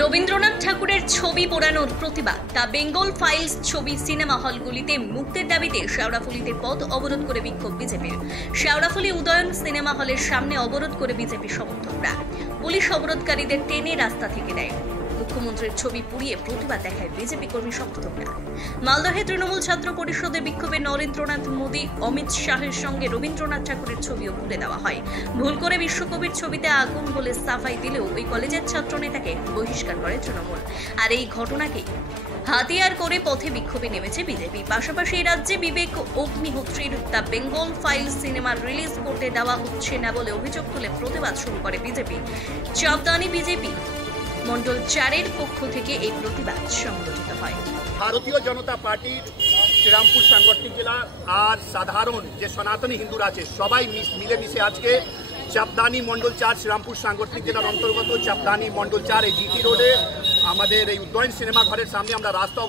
রবীন্দ্রনাথ ঠাকুরের ছবি পোড়ানোর প্রতিবাদ দ্য বেঙ্গল ফাইলস ছবি সিনেমা হলগুলিতে মুক্তির দাবিতে শেওড়াফুলিতে পথ অবরোধ করে বিক্ষোভ বিজেপির। শেওড়াফুলি উদয়ন সিনেমা হলের সামনে অবরোধ করে বিজেপি সমর্থকরা। পুলিশ অবরোধকারীদের টেনে রাস্তা থেকে দেয়। মুখ্যমন্ত্রীর ছবি পুড়িয়ে প্রতিবাদ দেখায় বিজেপি কর্মী সমর্থকরা। মালদহে তৃণমূল ছাত্র পরিষদের বিক্ষোভে নরেন্দ্রনাথ মোদী, অমিত শাহের সঙ্গে রবীন্দ্রনাথ ঠাকুরের ছবিও পুড়ে দেওয়া হয়। ভুল করে বিশ্বকবির ছবিতে আগুন বলে সাফাই দিলেও ওই কলেজের ছাত্র নেতাকে বহিষ্কার করে তৃণমূল। আর এই ঘটনাকেই হাতিয়ার করে পথে বিক্ষোভে নেমেছে বিজেপি। পাশাপাশি রাজ্যে বিবেক অগ্নিহোত্রীর the Bengal file cinema release করতে দেওয়া হচ্ছে না বলে অভিযোগ তুলে প্রতিবাদ শুরু করে বিজেপি। চাপদানি বিজেপি মন্ডল 4-এর পক্ষ থেকে এই প্রতিবাদ সংগঠিত হয়। ভারতীয় জনতা পার্টির শ্রীরামপুর সাংগঠনিক জেলা আর সাধারণ যে সনাতনী হিন্দুরা আছে সবাই মিলেমিশে আজকে চাপদানি মন্ডল 4 শ্রীরামপুর সাংগঠনিক জেলার অন্তর্গত চাপদানি মন্ডল 4 এই জিটি রোডে আমাদের এই উদয়ন সিনেমা ঘরের সামনে আমরা রাস্তা